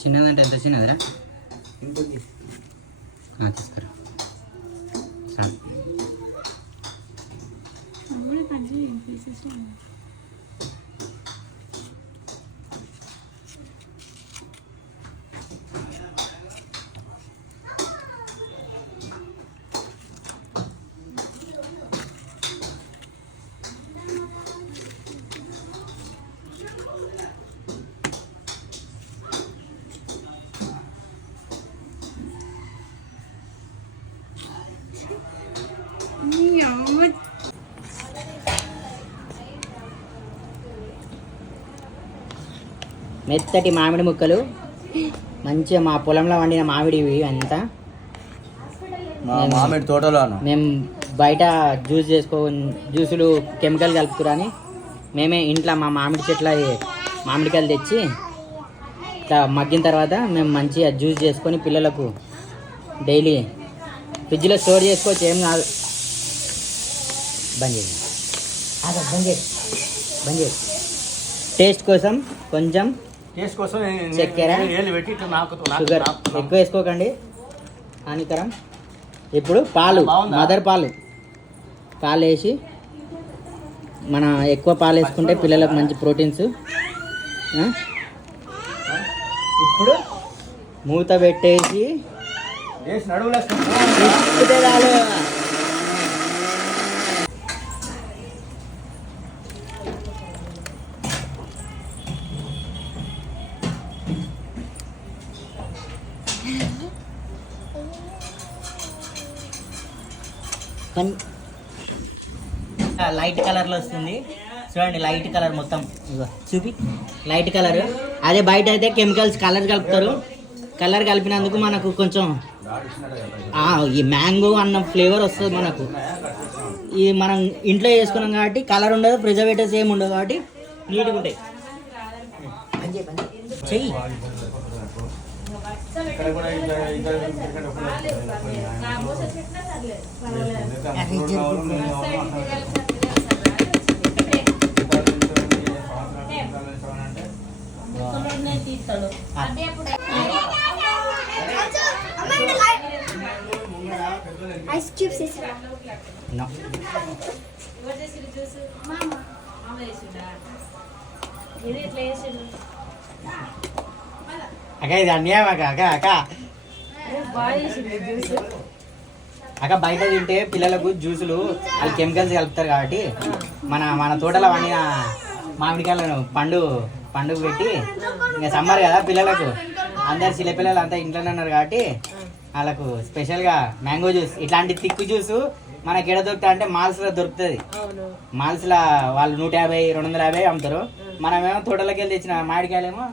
చిన్నదంటే ఎంత చిన్నదిరా? తీసుకురా. మెత్తటి మామిడి ముక్కలు మంచిగా మా పొలంలో వండిన మామిడి అంతా. మామిడి తోటలో మేము బయట జ్యూసులు కెమికల్ కలుపుతురని మేమే ఇంట్లో మా మామిడి చెట్ల మామిడికాయలు తెచ్చి ఇట్లా మగ్గిన తర్వాత మేము మంచిగా జ్యూస్ చేసుకొని పిల్లలకు డైలీ ఫ్రిడ్జ్లో స్టోర్ చేసుకోవచ్చు. ఏం కాదు. బంద్ చేయి. టేస్ట్ కోసం కొంచెం చక్కెర, షుగర్ ఎక్కువ వేసుకోకండి, హానికరం. ఇప్పుడు పాలు, మదర్ పాలు వేసి మన ఎక్కువ పాలు వేసుకుంటే పిల్లలకు మంచి ప్రోటీన్స్. ఇప్పుడు మూత పెట్టేసి లైట్ కలర్లో వస్తుంది చూడండి. లైట్ కలర్ మొత్తం చూపి లైట్ కలర్. అదే బయట అయితే కెమికల్స్ కలర్ కలుపుతారు. కలర్ కలిపినందుకు మనకు కొంచెం ఈ మ్యాంగో అన్న ఫ్లేవర్ వస్తుంది మనకు. ఇది మనం ఇంట్లో చేసుకున్నాం కాబట్టి కలర్ ఉండదు, ప్రిజర్వేటివ్స్ ఏమి ఉండదు కాబట్టి నీట్గా ఉంటాయి. చెయ్యి ఐస్ క్యూబ్స్ అక్క ఇది అన్యాయం అక్క బయట తింటే పిల్లలకు జ్యూసులు వాళ్ళు కెమికల్స్ కలుపుతారు కాబట్టి మన తోటలో వండిన మామిడికాయలను పండుగ పెట్టి ఇంకా సమ్మర్ కదా పిల్లలకు అందరు చిన్న పిల్లలు అంతా ఇంట్లోనే ఉన్నారు కాబట్టి వాళ్ళకు స్పెషల్గా మ్యాంగో జ్యూస్ ఇట్లాంటి తిక్కు జ్యూస్ మనకి ఎడ దొరుకుతా అంటే మాల్స్లో దొరుకుతుంది. మాల్స్లో వాళ్ళు 150, 250 అమ్ముతారు. మనమేమో తోటలోకి వెళ్ళి తెచ్చిన మామిడికాయలేమో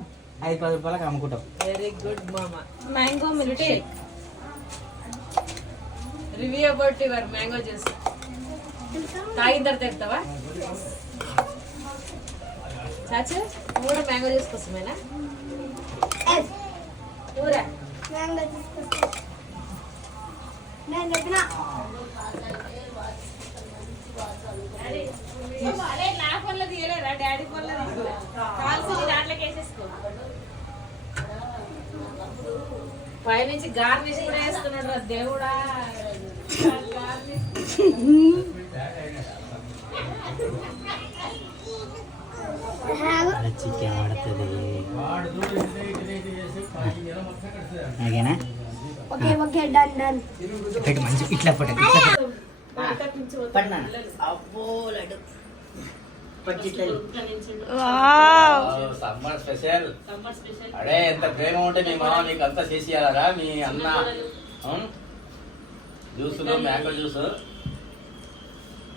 5-10 రూపాయలకు అమ్ముకుంటాం. వెరీ గుడ్ మామా. Mango milk shake. Review about your mango juice. తాగిన తర్వాత చెప్తావా? చాచు కూడా మ్యాంగో జ్యూస్ కోసమేనా? ఊరా మ్యాంగో జ్యూస్ కోసం నేను చెప్పిన నా ఫోన్లో తీయలేరా? డాడీ ఫోన్లో తీసుకో. కాల్సి దాంట్లోకి వేసేసుకో. పైనుంచి గార్నిష్ కూడా వేస్తున్నాడు రా దేవుడా. చికెన్ పడుతుంది ఓకేనా? పెట్టు మంచి ఇట్లా పట్టు పట్టినా. Summer special. అడే ఎంత ప్రేమ ఉంటే మీ మామ మీకు అంతా చేసియాలరా మీ అన్న. జ్యూసులు మ్యాంగో జ్యూస్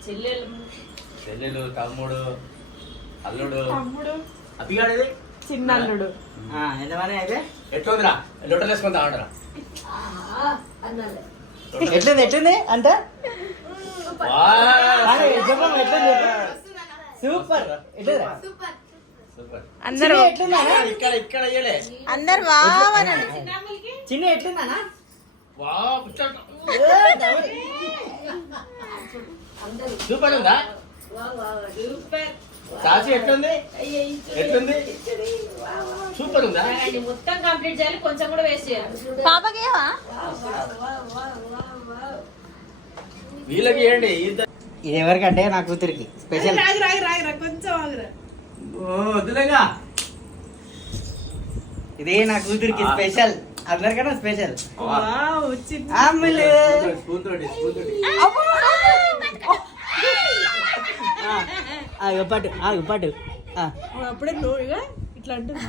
చెల్లెలు తమ్ముడు అల్లుడు అప్పిగాడేది చిన్న అల్లుడు ఎంతమంది అయితే ఎట్లుందిరా? లొట్టలు వేసుకొని తాగడరా? ఎట్లుంది అంటే సూపర్. అందరూ ఇక్కడ అయ్యలే అందరు చిన్న ఎట్లుందా? సూపర్ ఉందా? సాచి ఎట్లుంది ఎట్లుంది సూపర్ ఉందా తాగండి, మొత్తం కంప్లీట్ చేయాలి, కొంచెం కూడా వేస్ట్ చేయాలి. పాపకేవా వీళ్ళకి ఏంటి ఇది ఎవరికంటే నా కూతురికి స్పెషల్. కొంచెం ఆగురా. వద్దులేగా ఇదే నా కూతురికి స్పెషల్, అందరికన్నా స్పెషల్. వావ్, చిన్న అమ్ములు. స్పూన్ తోటి స్పూన్ తోటి ఇవ్వపాటు ఇవ్వపాటు. అప్పుడే నోరుగా ఇట్లా అంటుంది.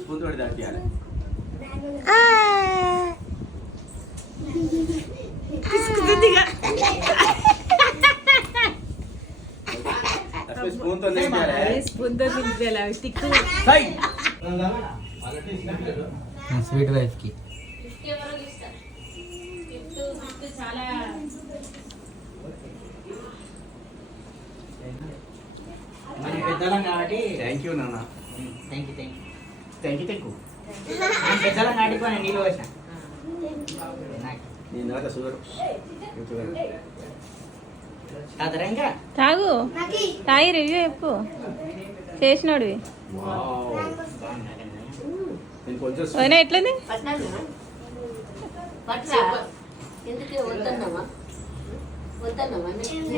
స్పూన్ తోటి దాటియాలి పిసుకుతుందిగా. స్పూన్ తో తింటారే స్పూన్ తో తినిపించాలి, అవి తిక్కు. స్వీట్ వైఫ్ కి చాలా మనం పెద్దలం కాబట్టి థ్యాంక్ యూ నాన్న థ్యాంక్ యూ మనం పెద్దలం కాబట్టి నేను నీళ్ళు పోసిన. నీ నాట షుగర్ కాదరా ఇంకా తాగు తాగి రివ్యూ చెప్పు చేసినోడివి. నేను కొంచెం వదినా ఎట్లుంది? ఎందుకు వద్దన్నావా